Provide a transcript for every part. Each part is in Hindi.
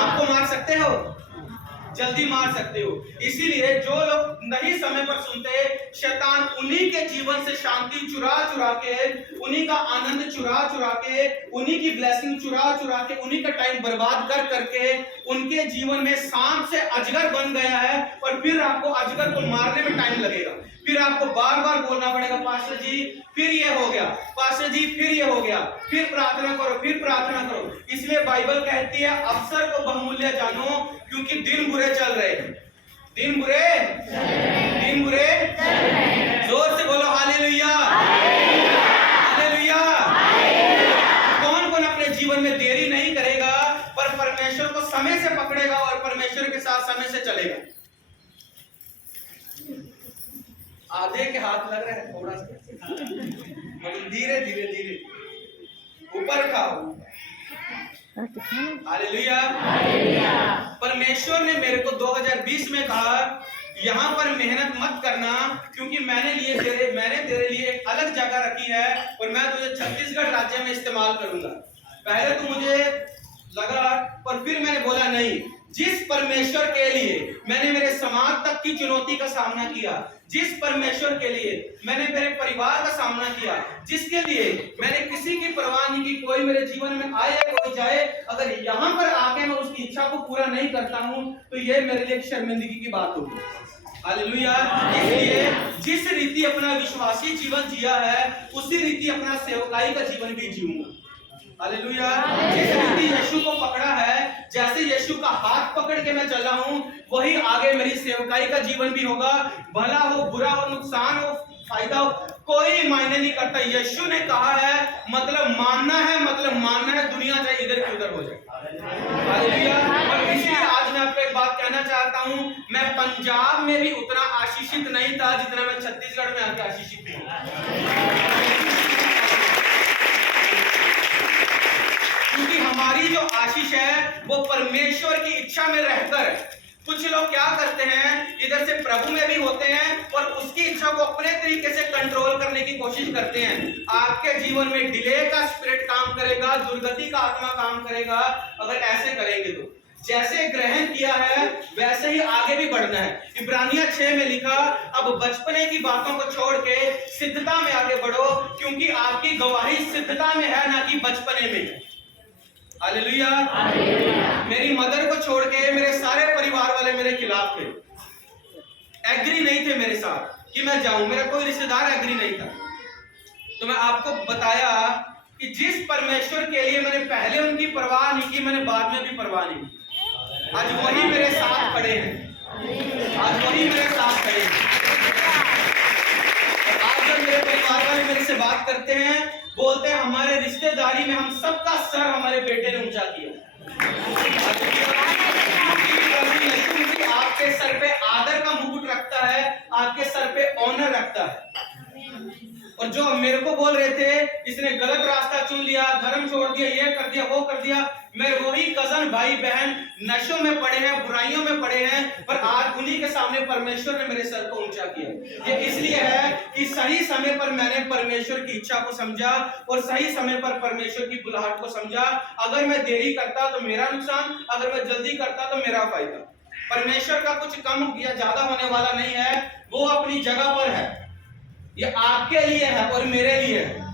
सांप को मार सकते हो, जल्दी मार सकते हो। इसीलिए जो लोग नहीं समय पर सुनते, शैतान उन्हीं के जीवन से शांति चुरा चुरा के, उन्हीं का आनंद चुरा चुरा के, उन्हीं की ब्लेसिंग चुरा चुरा के, उन्हीं का टाइम बर्बाद कर करके उनके जीवन में सांप से अजगर बन गया है। और फिर आपको अजगर को मारने में टाइम लगेगा, फिर आपको बार बार बोलना पड़ेगा, पास्टर जी फिर ये हो गया, पास्टर जी फिर ये हो गया, फिर प्रार्थना करो, फिर प्रार्थना करो। इसलिए बाइबल कहती है अवसर को बहुमूल्य जानो, क्योंकि दिन बुरे चल रहे हैं। दिन बुरे, दिन बुरे, जोर से बोलो हालेलुया, हालेलुया। कौन कौन अपने जीवन में देरी नहीं करेगा, पर परमेश्वर को समय से पकड़ेगा और परमेश्वर के साथ समय से चलेगा। आधे के हाथ लग रहे हैं, थोड़ा सा मतलब धीरे धीरे धीरे ऊपर खाओ। हालेलुया। परमेश्वर ने मेरे को 2020 में कहा यहाँ पर मेहनत मत करना, क्योंकि मैंने तेरे लिए एक अलग जगह रखी है और मैं तुझे छत्तीसगढ़ राज्य में इस्तेमाल करूंगा। पहले तो मुझे लगा, पर फिर मैंने बोला नहीं, जिस परमेश्वर के लिए मैंने मेरे समाज तक की चुनौती का सामना किया, जिस परमेश्वर के लिए मैंने मेरे परिवार का सामना किया, जिसके लिए मैंने किसी की परवाह नहीं की, कोई मेरे जीवन में आए कोई जाए, अगर यहाँ पर आके मैं उसकी इच्छा को पूरा नहीं करता हूँ तो ये मेरे लिए शर्मिंदगी की बात होगी। हालेलुया। इसलिए जिस रीति अपना विश्वासी जीवन जिया है, उसी रीति अपना सेवकाई का जीवन भी जीऊंगा। हालेलुया। जिस रीति यीशु को पकड़ा है, जैसे यीशु का हाथ पकड़ के मैं चला हूं, वही आगे मेरी सेवकाई का जीवन भी होगा। भला हो, बुरा हो, नुकसान हो, फायदा हो, कोई मायने नहीं करता। यीशु ने कहा है, मतलब मानना है, मतलब मानना है, दुनिया चाहे इधर की उधर हो जाए। हालेलुया। और इसलिए आज मैं आपको एक बात कहना चाहता हूं, मैं पंजाब में भी उतना आशीषित नहीं था जितना मैं छत्तीसगढ़ में आके आशीषित हूं। क्योंकि हमारी जो आशीष है वो परमेश्वर की इच्छा में रहकर है। कुछ लोग क्या करते हैं, इधर से प्रभु में भी होते हैं और उसकी इच्छा को अपने तरीके से कंट्रोल करने की कोशिश करते हैं। आपके जीवन में डिले का स्पिरिट काम करेगा, दुर्गति का आत्मा काम करेगा अगर ऐसे करेंगे तो। जैसे ग्रहण किया है वैसे ही आगे भी बढ़ना है। इब्रानिया 6 में लिखा, अब बचपने की बातों को छोड़ के सिद्धता में आगे बढ़ो, क्योंकि आपकी गवाही सिद्धता में है, ना कि बचपने में। हालेलुया। मेरी मदर को छोड़ के मेरे सारे परिवार वाले मेरे खिलाफ थे, एग्री नहीं थे मेरे साथ कि मैं जाऊं। मेरा कोई रिश्तेदार एग्री नहीं था। तो मैं आपको बताया कि जिस परमेश्वर के लिए मैंने पहले उनकी परवाह नहीं की, मैंने बाद में भी परवाह नहीं की। आज वही मेरे साथ खड़े हैं, आज वही मेरे साथ खड़े हैं। आज जब मेरे परिवार वाले मेरे से बात करते हैं, बोलते हैं हमारे रिश्तेदारी में हम सबका सर हमारे बेटे ने ऊंचा किया। आपके सर पे आदर का मुकुट रखता है, आपके सर पे ऑनर रखता है। और जो मेरे को बोल रहे थे इसने गलत रास्ता चुन लिया, धर्म छोड़ दिया, ये कर दिया, वो कर दिया, मेरे वही कजन भाई बहन नशों में पड़े हैं, बुराइयों में पड़े हैं, पर आज उन्हीं के सामने परमेश्वर ने मेरे सर को ऊंचा किया। ये इसलिए है कि सही समय पर मैंने परमेश्वर की इच्छा को समझा और सही समय पर परमेश्वर की बुलाहट को समझा। अगर मैं देरी करता तो मेरा नुकसान, अगर मैं जल्दी करता तो मेरा फायदा। परमेश्वर का कुछ कम या ज्यादा होने वाला नहीं है, वो अपनी जगह पर है। ये आपके लिए है और मेरे लिए है।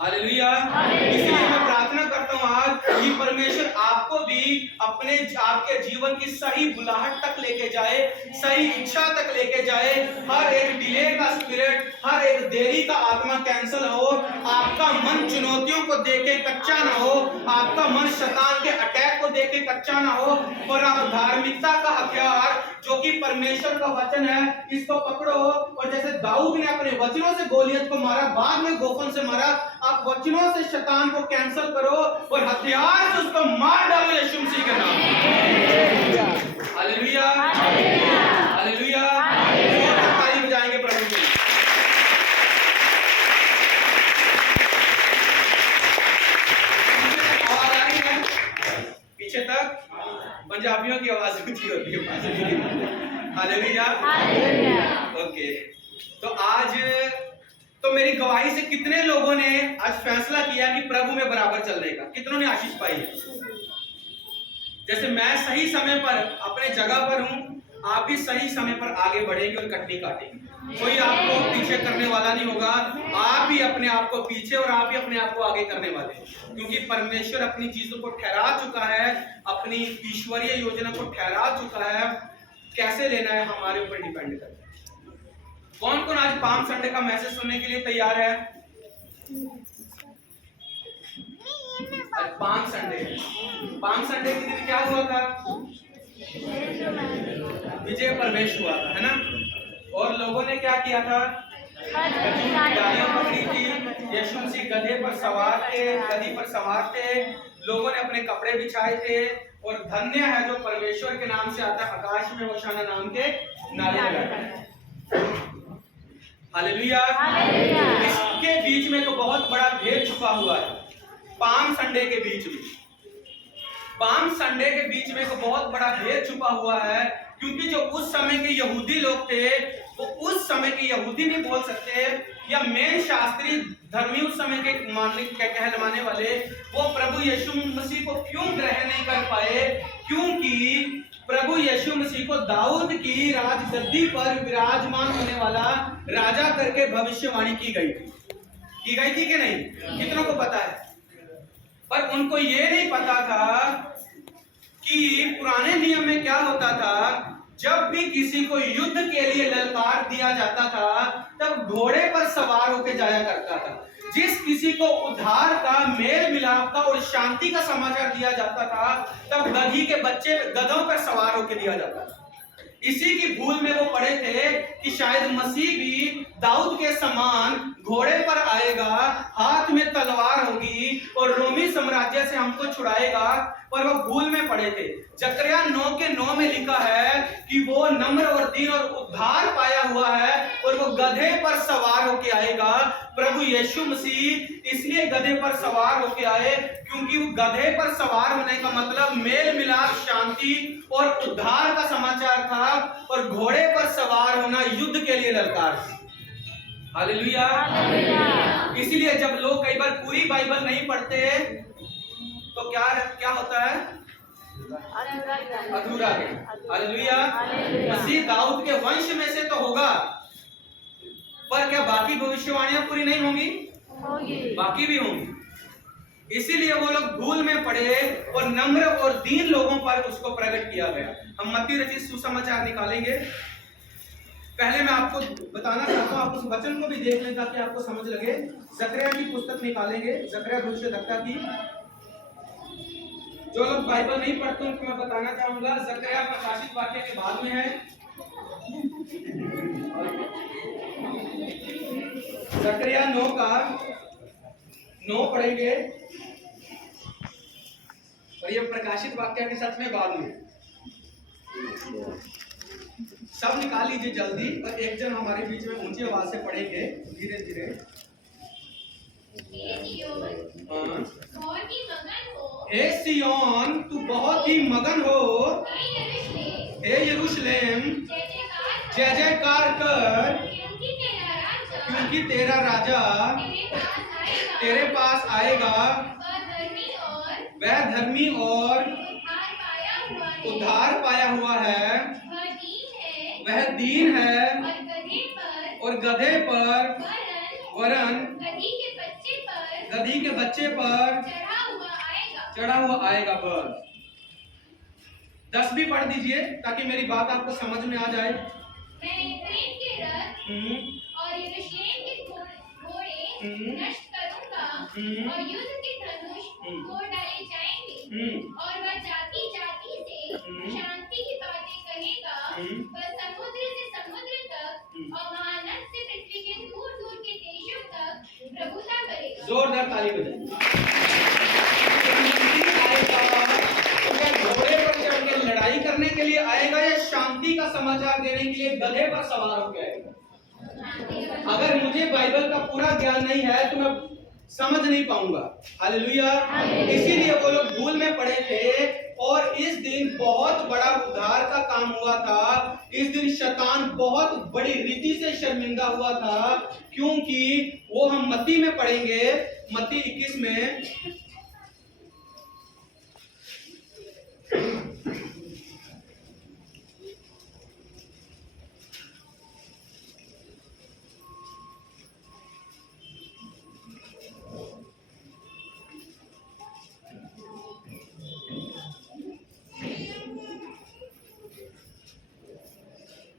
हालेलुया। इसलिए मैं प्रार्थना करता हूँ आज कि परमेश्वर आपको भी अपने आपके जीवन की सही बुलाहट तक लेके जाए, सही इच्छा तक लेके जाए। हर एक डिले का स्पिरिट, हर एक देरी का आत्मा कैंसल हो। आपका मन चुनौतियों को देखे कच्चा ना हो, आपका मन शैतान के अटैक को देखे कच्चा ना हो, और आप धार्मिकता का हथियार जो कि परमेश्वर का वचन है इसको पकड़ो। और जैसे दाऊद ने अपने वचनों से गोलियत को मारा, बाद में गोफन से मारा, आप वचनों से शैतान को कैंसल करो और हथियार से उसको मार डालो यीशु मसीह के नाम में। Hallelujah, hallelujah. ताली बजाएंगे प्रभु की। आवाज आ रही है पीछे तक? पंजाबियों की आवाज ऊंची होती है। Hallelujah, okay. तो आज तो मेरी गवाही से कितने लोगों ने आज फैसला किया कि प्रभु में बराबर चलने का? कितनों ने आशीष पाई है? जैसे मैं सही समय पर अपने जगह पर हूँ, आप भी सही समय पर आगे बढ़ेंगे और कटनी काटेंगे। कोई आपको पीछे करने वाला नहीं होगा, आप ही अपने आप को पीछे और आप ही अपने आप को आगे करने वाले हैं, क्योंकि परमेश्वर अपनी चीजों को ठहरा चुका है, अपनी ईश्वरीय योजना को ठहरा चुका है। कैसे लेना है हमारे ऊपर डिपेंड करता है। कौन कौन आज पाम संडे का मैसेज सुनने के लिए तैयार है? पाम संडे के दिन क्या हुआ था? विजय प्रवेश हुआ था, है ना? और लोगों ने क्या किया था? गाड़ियां पकड़ी थी। यीशु मसीह गधे पर सवार थे। लोगों ने अपने कपड़े बिछाए थे और धन्य है जो परमेश्वर के नाम से आता है, आकाश में होशाना नाम के नारे लगाए। हालेलुया। इसके बीच में तो बहुत बड़ा भेद छुपा हुआ है। पाम संडे के बीच में तो बहुत बड़ा भेद छुपा हुआ है, क्योंकि जो उस समय के यहूदी लोग थे वो उस समय के यहूदी नहीं बोल सकते, या मेन शास्त्री धर्मी उस समय के कहलवाने वाले वो प्रभु यीशु मसीह को क्यों ग्रहण नहीं कर पाए? क्योंकि प्रभु यीशु मसीह को दाऊद की राजगद्दी पर विराजमान होने वाला राजा करके भविष्यवाणी की गई थी कि नहीं? कितनों को पता है? पर उनको ये नहीं पता था कि पुराने नियम में क्या होता था। जब भी किसी को युद्ध के लिए ललकार दिया जाता था तब घोड़े पर सवार होकर जाया करता था। जिस किसी को उद्धार का, मेल मिलाप का और शांति का समाचार दिया जाता था तब गधी के बच्चे गधों पर सवार होकर दिया जाता था। इसी की भूल में वो पड़े थे कि शायद मसीह भी दाऊद के समान घोड़े पर आएगा, हाथ में तलवार होगी और रोमी साम्राज्य से हमको छुड़ाएगा, पर वो भूल में पड़े थे। जकरिया 9:9 में लिखा है कि वो नम्र और दीन और उद्धार पाया हुआ है और वो गधे पर सवार होके आएगा। प्रभु यीशु मसीह इसलिए गधे पर सवार होके आए क्योंकि वो गधे पर सवार होने का मतलब मेल मिलाप, शांति और उद्धार का समाचार था, और घोड़े पर सवार होना युद्ध के लिए ललकार थी। हालेलुया। इसलिए जब लोग कई बार पूरी बाइबल नहीं पढ़ते तो क्या होता है? अधूरा है। हालेलुया। मसीह दाऊद के वंश में से तो होगा, पर क्या बाकी भविष्यवाणियां पूरी नहीं होंगी? बाकी भी होंगी। इसीलिए वो लोग भूल में पड़े और नम्र और दीन लोगों पर उसको प्रकट किया गया। हम मत्ती रचित सुसमाचार निकालेंगे। पहले मैं आपको बताना चाहता हूं, आप उस वचन को भी देख लें ताकि आपको समझ लगे। जकरिया की पुस्तक निकालेंगे, जकरिया भविष्यद्वक्ता की। जो लोग बाइबल नहीं पढ़ते उनको मैं बताना चाहूंगा, जकरिया प्रकाशित वाक्य के बाद में है। जकरिया 9 पढ़ेंगे और ये प्रकाशित वाक्य के सच में बाद में। सब निकाल लीजिए जल्दी, और एक जन हमारे बीच में ऊंची आवाज से पढ़ेंगे धीरे धीरे। हे सियोन तू बहुत ही मगन हो, हे यरूशलेम जय जयकार कर, क्योंकि तेरा राजा तेरे पास आएगा। वह धर्मी और उद्धार पाया हुआ है, वह दीन है और गधे पर वरन गधी के बच्चे पर चढ़ा हुआ आएगा। बस 10 भी पढ़ दीजिए ताकि मेरी बात आपको समझ में आ जाए। मैं एफ्रेम के रथ और यरूशलेम के घोड़े नष्ट करूंगा और युद्ध के धनुष तोड़ डाले जाएंगे, और वह जाति जाति से शांति की बातें कहेगा। वह समुद्र से समुद्र तक और महानद से पृथ्वी के दूर दूर के देशों तक प्रभुता करेगा। जोरदार ताली बजाइए। घोड़े पर चढ़ के लड़ाई करने के लिए आएगा या शांति का समाचार देने के लिए गधे पर सवार होकर आएगा? अगर मुझे बाइबल का पूरा ज्ञान नहीं है तो मैं समझ नहीं पाऊंगा। हालेलुया। इसीलिए वो लोग भूल में पड़े थे, और इस दिन बहुत बड़ा उद्धार का काम हुआ था। इस दिन शैतान बहुत बड़ी रीति से शर्मिंदा हुआ था, क्योंकि वो हम मत्ती में पढ़ेंगे, मत्ती 21 में।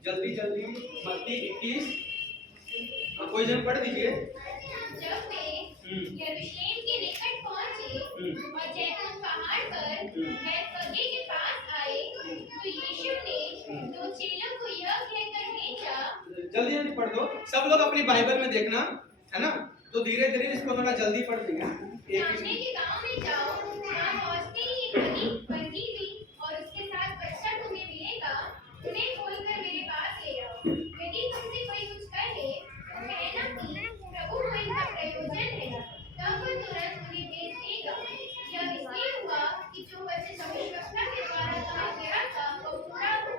जल्दी जल्दी मत्ती 21, कोई जन पढ़ दीजिए। जब वे यरूशलेम के निकट पहुंचे और जैतून पहाड़ पर बैतफगे के पास आए, तो यीशु ने दो चेलों को यह कहकर भेजा। जल्दी जल्दी पढ़ दो, सब लोग अपनी बाइबल में देखना, है ना? तो धीरे धीरे इसको थोड़ा जल्दी पढ़ देंगे। सामने के गांव में जाओ, वहां पहुंचते ही एक गधी बंधी हुई और उसके साथ बच्चा तुम्हें मिलेगा, उन्हें खोलकर मेरे पास ले आओ। यदि तुमसे कोई कुछ कहे तो कहना कि प्रभु को इनका प्रयोजन है, तब वो तुरंत उन्हें भेज देगा। यह इसलिए हुआ कि जो वचन भविष्यवक्ता के द्वारा कहा गया था वो पूरा हो।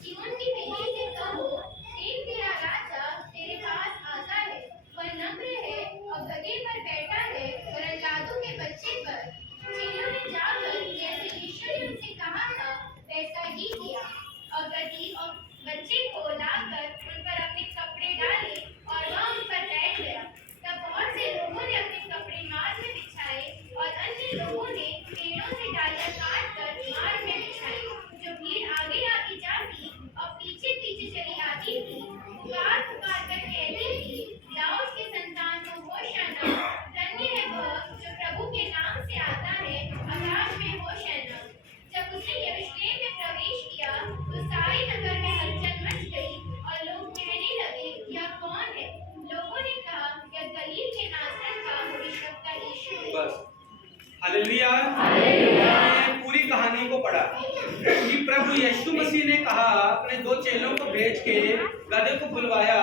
सिय्योन की बेटी से कहो, देख तेरा राजा तेरे पास आता है, वह नम्र है और गधे पर बैठा है, वरन लादू के बच्चे पर। चेलों ने जाकर जैसे यीशु ने उनसे कहा था वैसा ही किया और गधी और बच्चे को लाकर उन पर अपने कपड़े डाले और वह उन पर बैठ गया। तब बहुत से लोगों ने अपने कपड़े मार्ग में बिछाए और अन्य लोगों ने पेड़ों से डालियां काटकर मार्ग में बिछाई। जो भीड़ आगे आगे जाती और पीछे पीछे चली आती थी, पुकार पुकार कर कहती थी, दाऊद के संतान को होशाना, धन्य है वह जो प्रभु के नाम से आता है, आकाश में होशाना। जब उसने यरूशलेम में प्रवेश किया तो सारे नगर में हलचल मच गई और लोग कहने लगे, यह कौन है? लोगों ने कहा, यह गलील के नासरत का भविष्यवक्ता यीशु है। बस, हालेलुया। हमने पूरी कहानी को पढ़ा कि प्रभु यीशु मसीह ने कहा, अपने दो चेलों को भेज के गधे को बुलवाया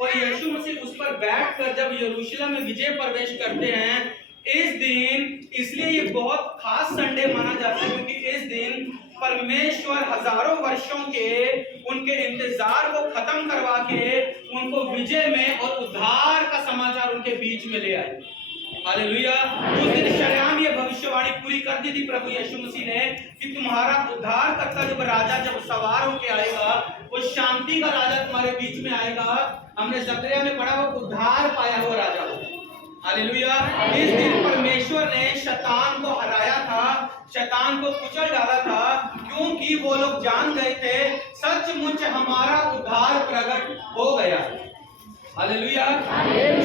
और यीशु मसीह उस पर बैठकर जब यरूशलेम में विजय प्रवेश करते हैं, इस दिन, इसलिए ये बहुत खास संडे माना जाता है क्योंकि इस दिन परमेश्वर हजारों वर्षों के उनके इंतजार को खत्म करवा के उनको विजय में और उद्धार का समाचार उनके बीच में ले आए। हालेलुया। उस दिन शरेआम ये भविष्यवाणी पूरी कर दी थी प्रभु यीशु मसीह ने कि तुम्हारा उद्धार करता जब राजा जब सवार होके आएगा, वो शांति का राजा तुम्हारे बीच में आएगा। हमने जकरिया में पढ़ा, वो उद्धार पाया हुआ राजा हो। हालेलुया। इस दिन परमेश्वर ने शैतान को हराया था, शैतान को कुचल डाला था, क्योंकि वो लोग जान गए थे सचमुच हमारा उद्धार प्रकट हो गया। हालेलुया।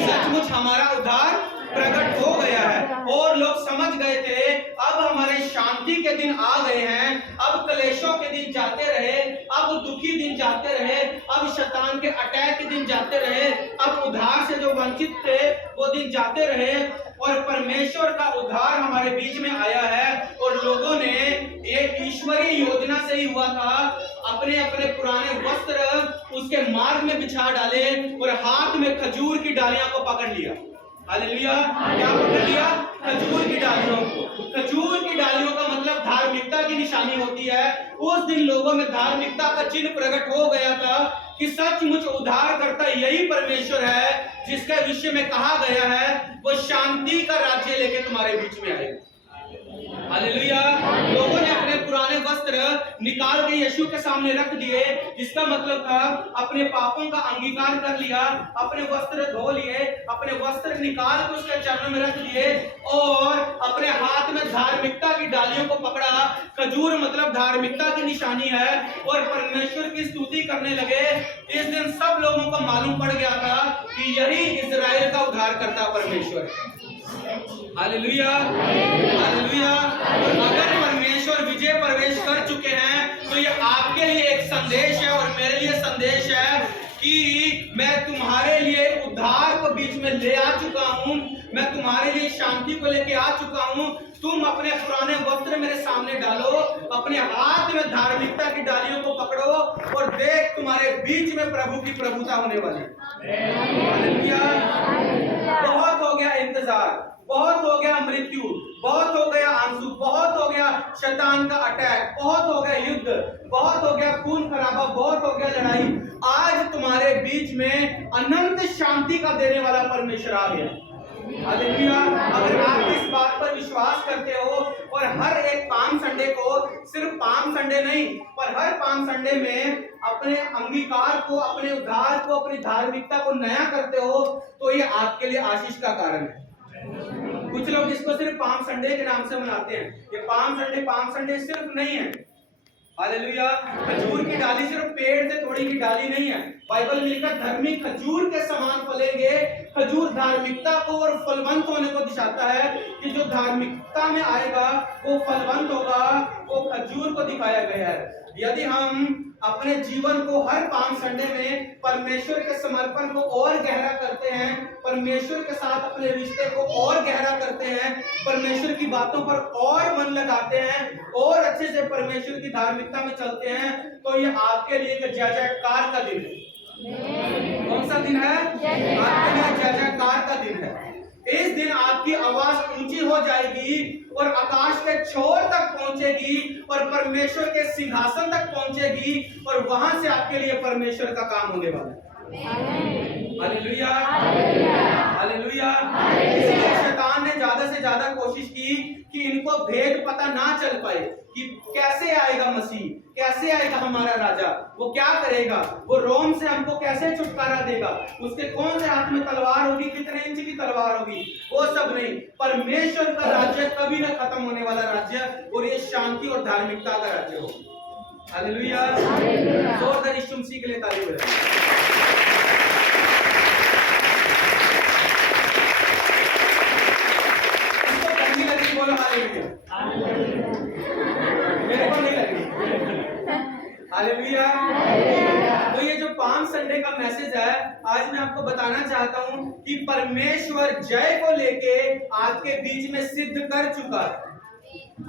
सचमुच हमारा उद्धार प्रकट हो गया है और लोग समझ गए थे अब हमारे शांति के दिन आ गए हैं, अब क्लेशों के दिन जाते रहे, अब दुखी दिन जाते रहे, अब शैतान के अटैक के दिन जाते रहे, अब उद्धार से जो वंचित थे वो दिन जाते रहे और परमेश्वर का उद्धार हमारे बीच में आया है। और लोगों ने एक ईश्वरीय योजना से ही हुआ था, अपने अपने पुराने वस्त्र उसके मार्ग में बिछा डाले और हाथ में खजूर की डालियां को पकड़ लिया। हालेलुया। क्या पकड़ लिया? खजूर की डालियों को। खजूर की डालियों का मतलब धार्मिकता की निशानी होती है। उस दिन लोगों में धार्मिकता का चिन्ह प्रकट हो गया था कि सचमुच उद्धार करता यही परमेश्वर है जिसके विषय में कहा गया है वो शांति का राज्य लेके तुम्हारे बीच में आएगा। हालेलुया। लोगों ने अपने पुराने वस्त्र निकाल के यीशु के सामने रख दिए, जिसका मतलब था अपने पापों का अंगीकार कर लिया, अपने वस्त्र धो लिए, अपने वस्त्र निकाल के उसके चरणों में रख दिए और अपने हाथ में धार्मिकता की डालियों को पकड़ा। खजूर मतलब धार्मिकता की निशानी है और परमेश्वर की स्तुति करने लगे। इस दिन सब लोगों को मालूम पड़ गया था कि यही इजराइल का उद्धार करता परमेश्वर है। हालेलुया। हालेलुया। अगर परमेश्वर विजय प्रवेश कर चुके हैं तो ये आपके लिए एक संदेश है और मेरे लिए संदेश है कि मैं तुम्हारे लिए उद्धार को बीच में ले आ चुका हूं, मैं तुम्हारे लिए शांति को लेके आ चुका हूं। तुम अपने पुराने वस्त्र मेरे सामने डालो, अपने हाथ में धार्मिकता की डालियों को पकड़ो और देख तुम्हारे बीच में प्रभु की प्रभुता होने वाली है। हालेलुया। बहुत हो गया इंतजार, बहुत हो गया मृत्यु, बहुत हो गया आंसू, बहुत हो गया शैतान का अटैक, बहुत हो गया युद्ध, बहुत हो गया खून खराबा, बहुत हो गया लड़ाई। आज तुम्हारे बीच में अनंत शांति का देने वाला परमेश्वर आ गया। हालेलुया। अगर आप इस बात पर विश्वास करते हो और हर एक पाम संडे को, सिर्फ पाम संडे नहीं पर हर पाम संडे में अपने अंगीकार को, अपने उद्धार को, अपनी धार्मिकता को नया करते हो तो ये आपके लिए आशीष का कारण है। कुछ लोग इसको सिर्फ पाम संडे के नाम से मनाते हैं। ये पाम संडे सिर्फ नहीं है, हालेलुया। खजूर की डाली सिर्फ पेड़ से तोड़ी की डाली नहीं है। बाइबल में लिखा धर्मी खजूर के समान फलेंगे। खजूर धार्मिकता को और फलवंत होने को दिखाता है कि जो धार्मिकता में आएगा वो फलवंत होगा, वो खजूर को दिखाया गया है। यदि हम अपने जीवन को हर पाम संडे में परमेश्वर के समर्पण को और गहरा करते हैं, परमेश्वर के साथ अपने रिश्ते को और गहरा करते हैं, परमेश्वर की बातों पर और मन लगाते हैं और अच्छे से परमेश्वर की धार्मिकता में चलते हैं, तो ये आपके लिए एक जय जयकार का दिन है। कौन सा दिन है? आपके लिए जय जयकार का दिन है। इस दिन आपकी आवाज ऊंची हो जाएगी और आकाश के छोर तक पहुंचेगी और परमेश्वर के सिंहासन तक पहुंचेगी और वहां से आपके लिए परमेश्वर का काम होने वाला है। Hallelujah, hallelujah. इसलिए शैतान ने ज्यादा से ज्यादा कोशिश की कि इनको भेद पता ना चल पाए कि कैसे आएगा मसीह, कैसे आएगा हमारा राजा, वो क्या करेगा, वो रोम से हमको कैसे छुटकारा देगा, उसके कौन से हाथ में तलवार होगी, कितने इंच की तलवार होगी, वो सब नहीं। परमेश्वर का राज्य कभी ना खत्म होने वाला राज्य और ये शांति और धार्मिकता का राज्य हो। हालेलुया, जोरदार यीशु मसीह के लिए ताली बजाएं। बोलो हालेलुया। मेरे को नहीं लगी। हालेलुया। तो ये जो पाम संडे का मैसेज है, आज मैं आपको बताना चाहता हूं कि परमेश्वर जय को लेके आपके बीच में सिद्ध कर चुका है।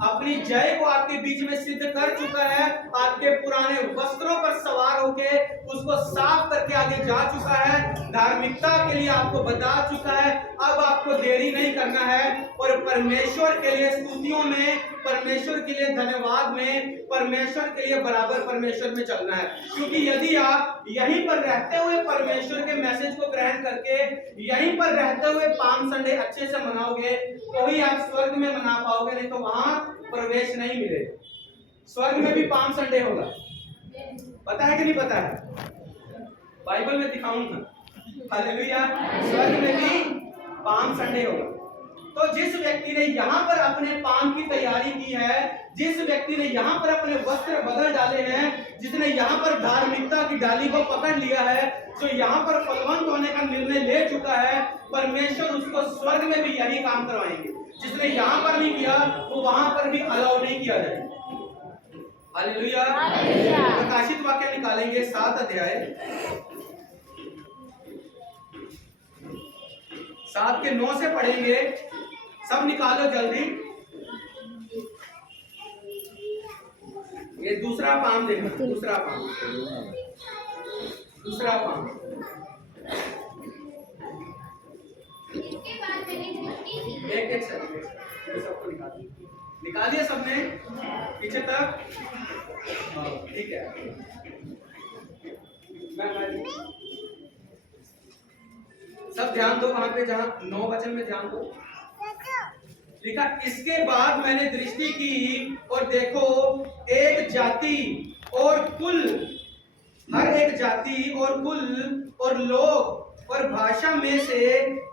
अपनी जय को आपके बीच में सिद्ध कर चुका है। आपके पुराने वस्त्रों पर सवार होके उसको साफ करके आगे जा चुका है। धार्मिकता के लिए आपको बता चुका है। अब आपको देरी नहीं करना है और परमेश्वर के लिए स्तुतियों में, परमेश्वर के लिए धन्यवाद में, परमेश्वर के लिए बराबर परमेश्वर में चलना है। क्योंकि यदि आप यहीं पर रहते हुए परमेश्वर के मैसेज को ग्रहण करके यहीं पर रहते हुए पाम संडे अच्छे से मनाओगे तो ही आप स्वर्ग में मना पाओगे, नहीं तो वहां प्रवेश नहीं मिलेगा। स्वर्ग में भी पाम संडे होगा, पता है कि नहीं पता है? बाइबल में दिखाऊंगा। हालेलुया। स्वर्ग में भी पाम संडे होगा। तो जिस व्यक्ति ने यहाँ पर अपने पाम की तैयारी की है, जिस व्यक्ति ने यहाँ पर अपने वस्त्र बदल डाले हैं, जिसने यहाँ पर धार्मिकता की डाली को पकड़ लिया है, जो यहाँ पर फलवंत होने का निर्णय ले चुका है, परमेश्वर उसको स्वर्ग में भी यही काम करवाएंगे। जिसने यहाँ पर नहीं किया वो वहां पर भी अलाउ नहीं किया जाएगा। हालेलुया। प्रकाशित वाक्य निकालेंगे 7 अध्याय 7 के 9 से पढ़ेंगे। सब निकालो जल्दी। ये दूसरा पाम देखना, दूसरा पाम, दूसरा पाम। इसके बाद मैंने दृष्टि की। एक सबको निकालिए सबने पीछे तक। ठीक है, सब ध्यान दो वहां पे जहां 9 वचन में ध्यान दो। लिखा, इसके बाद मैंने दृष्टि की और देखो एक जाति और कुल, हर एक जाति और कुल और लोग और भाषा में से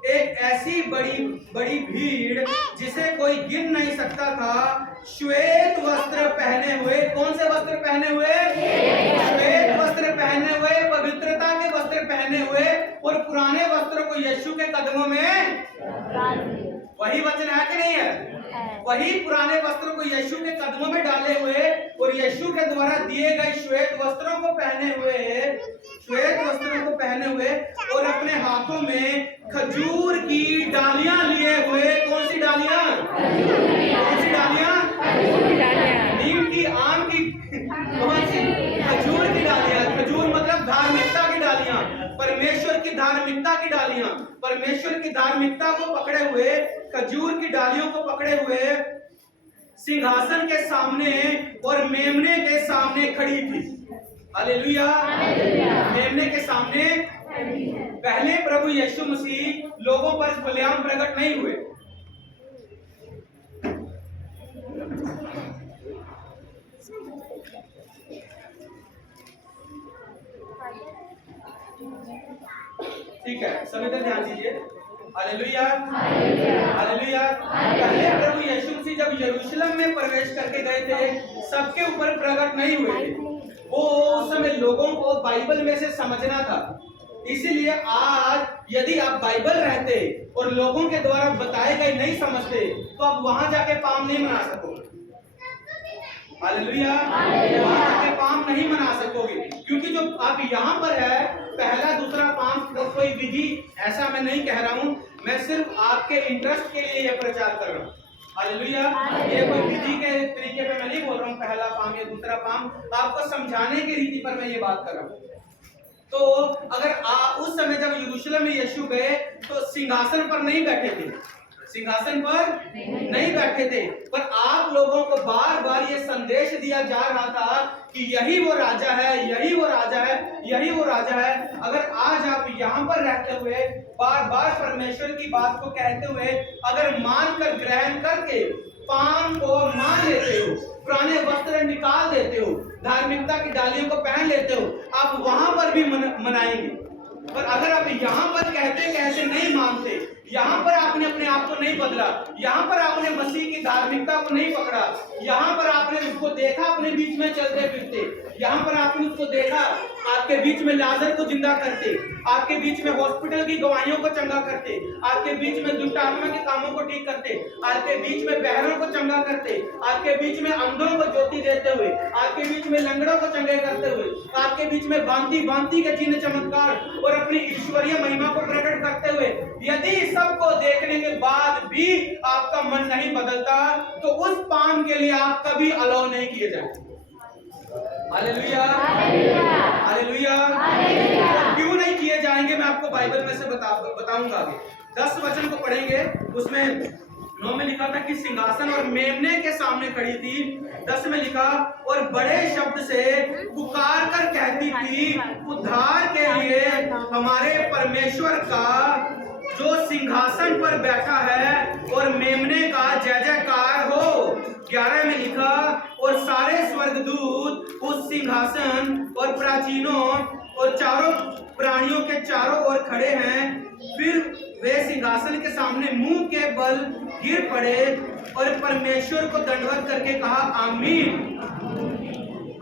एक ऐसी बड़ी बड़ी भीड़ जिसे कोई गिन नहीं सकता था, श्वेत वस्त्र पहने हुए। कौन से वस्त्र पहने हुए? श्वेत वस्त्र पहने हुए, पवित्रता के वस्त्र पहने हुए और पुराने वस्त्रों को यीशु के कदमों में, वही वचन है कि नहीं है? वही पुराने वस्त्रों को यीशु के कदमों में डाले हुए और यीशु के द्वारा दिए गए श्वेत वस्त्रों को पहने हुए, श्वेत वस्त्रों को पहने हुए और अपने हाथों में खजूर की डालियां लिए हुए। कौन सी डालियां? कौन सी डालियां? नीम की, आम की, कौन सी? खजूर की डालियां। खजूर मतलब धार्मिकता की डालियां, परमेश्वर की धार्मिकता की डालियां। परमेश्वर की धार्मिकता को पकड़े हुए, खजूर की डालियों को पकड़े हुए सिंहासन के सामने और मेमने के सामने खड़ी थी। हालेलुया। मेमने के सामने पहले प्रभु यीशु मसीह लोगों पर खुलेआम प्रकट नहीं हुए। ठीक है, सभी का ध्यान दीजिए। Hallelujah, hallelujah. पहले प्रभु यीशु मसीह जब यरूशलेम में प्रवेश करके गए थे, सबके ऊपर प्रकट नहीं हुए थे। वो उस समय लोगों को बाइबल में से समझना था। इसीलिए आज यदि आप बाइबल रहते और लोगों के द्वारा बताए गए नहीं समझते, तो आप वहां जाके पाप नहीं मना सकोगे। हालेलुया, वहां जाके पाप नहीं मना सकोगे, क्योंकि जो आप यहाँ पर है, पहला दूसरा पाप तो कोई विधि ऐसा मैं नहीं कह रहा हूँ, मैं सिर्फ आपके इंटरेस्ट के लिए ये प्रचार कर रहा हूँ। हालेलुया, ये कोई विधि के तरीके पे मैं नहीं बोल रहा हूँ, पहला पाप या दूसरा पाप, आपको समझाने की रीति पर मैं ये बात कर रहा हूँ। तो अगर आप उस समय जब यरूशलेम में यीशु गए, तो सिंहासन पर नहीं बैठे थे, सिंहासन पर नहीं बैठे थे, पर आप लोगों को बार बार ये संदेश दिया जा रहा था कि यही वो राजा है, यही वो राजा है, यही वो राजा है। अगर आज आप यहाँ पर रहते हुए बार बार परमेश्वर की बात को कहते हुए अगर मानकर ग्रहण करके पाप को मान लेते हो, पुराने वस्त्र निकाल देते हो, धार्मिकता की डालियों को पहन लेते हो, आप वहां पर भी मनाएंगे। पर अगर आप यहाँ पर कहते कहते नहीं मानते, यहाँ पर आपने अपने आप को नहीं बदला, यहाँ पर आपने मसीह की धार्मिकता को नहीं पकड़ा, यहाँ पर आपने उसको देखा अपने बीच में चलते फिरते, यहाँ पर आपने उसको देखा आपके बीच में लाजर को जिंदा करते, आपके बीच में हॉस्पिटल की गवाहियों को चंगा करते, आपके बीच में दुष्ट आत्मा के कामों को ठीक करते, आपके बीच में बहरों को चंगा करते, आपके बीच में अंधों को ज्योति देते हुए, आपके बीच में लंगड़ों को चंगे करते हुए, आपके बीच में भांति भांति के चिन्ह चमत्कार और अपनी ईश्वरीय महिमा को प्रकट करते हुए, यदि सबको देखने के बाद भी आपका मन नहीं बदलता, तो उस पान के लिए आप कभी अलाउ नहीं किए जाएंगे। Hallelujah, hallelujah. क्यों नहीं किए जाएंगे, मैं आपको बाइबल में से बताऊंगा आगे। 10 वचन को पढ़ेंगे, उसमें 9 में लिखा था कि सिंहासन और मेमने के सामने खड़ी थी। 10 में लिखा और बड़े शब्द से पुकार कर कहती थी, उद्धार के लिए हमारे परमेश्वर का जो सिंहासन पर बैठा है और मेमने का जय जयकार हो। 11 में लिखा और सारे स्वर्गदूत उस सिंहासन और प्राचीनों और चारों प्राणियों के चारों ओर खड़े हैं। फिर वे सिंहासन के सामने मुंह के बल गिर पड़े और परमेश्वर को दंडवत करके कहा, आमीन।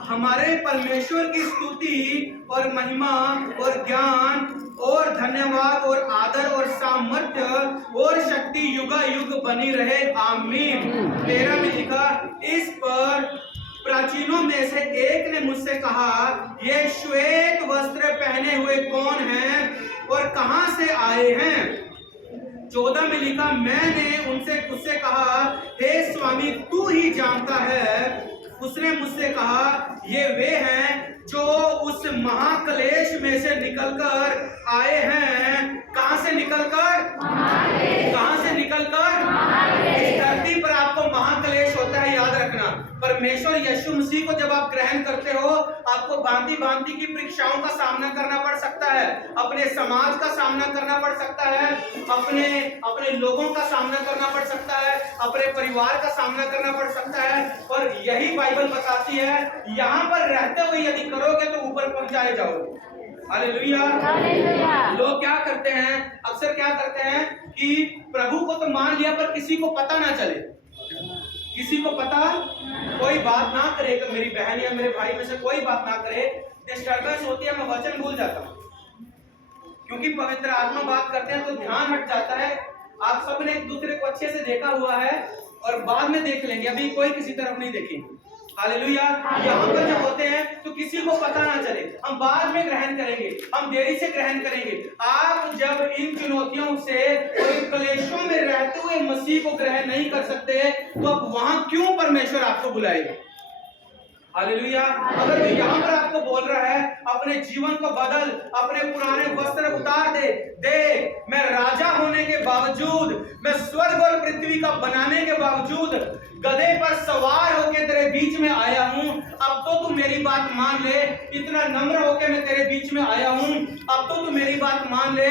हमारे परमेश्वर की स्तुति और महिमा और ज्ञान और धन्यवाद और आदर और सामर्थ्य और शक्ति युगा युग बनी रहे, आमीन। 13 में लिखा, इस पर प्राचीनों में से एक ने मुझसे कहा, ये श्वेत वस्त्र पहने हुए कौन हैं और कहां से आए हैं। 14 में लिखा, मैंने उससे कहा, हे स्वामी तू ही जानता है। उसने मुझसे कहा, ये वे हैं जो उस महाक्लेश में से निकलकर आए हैं। कहां से निकलकर? कहां से निकलकर? इस धरती पर आपको महाक्लेश होता है, याद रखना। परमेश्वर यीशु मसीह को जब आप ग्रहण करते हो, आपको भांति भांति की परीक्षाओं का सामना करना पड़ सकता है, अपने समाज का सामना करना पड़ सकता है, अपने लोगों का सामना करना पड़ सकता है, अपने परिवार का सामना करना पड़ सकता है। और यही बाइबल बताती है, यहाँ पर रहते हुए यदि करोगे तो ऊपर पहुंचाए जाओगे। हालेलुया। लोग क्या करते हैं, अक्सर क्या करते हैं कि प्रभु को तो मान लिया पर किसी को पता ना चले, किसी को पता कोई बात ना करे, मेरी बहन या मेरे भाई में से कोई बात ना करे, डिस्टर्बेंस होती है, मैं वचन भूल जाता हूँ, क्योंकि पवित्र आत्मा बात करते हैं तो ध्यान हट जाता है। आप सबने एक दूसरे को अच्छे से देखा हुआ है और बाद में देख लेंगे, अभी कोई किसी तरफ नहीं देखेंगे। हालेलुया। यहाँ पर जब होते हैं तो किसी को पता ना चले, हम बाद में ग्रहण करेंगे, हम देरी से ग्रहण करेंगे। आप जब इन चुनौतियों से और इन क्लेशों में रहते हुए मसीह को ग्रहण नहीं कर सकते, तो अब वहां क्यों परमेश्वर आपको बुलाएगा? हालेलुया। अगर वो यहाँ पर आपको बोल रहा है, अपने जीवन को बदल, अपने पुराने वस्त्र उतार दे, मैं राजा होने के बावजूद, मैं स्वर्ग और पृथ्वी का बनाने के बावजूद गधे पर सवार होके तेरे बीच में आया हूँ, अब तो तू मेरी बात मान ले। इतना नम्र होके मैं तेरे बीच में आया हूँ, अब तो तू मेरी बात मान ले।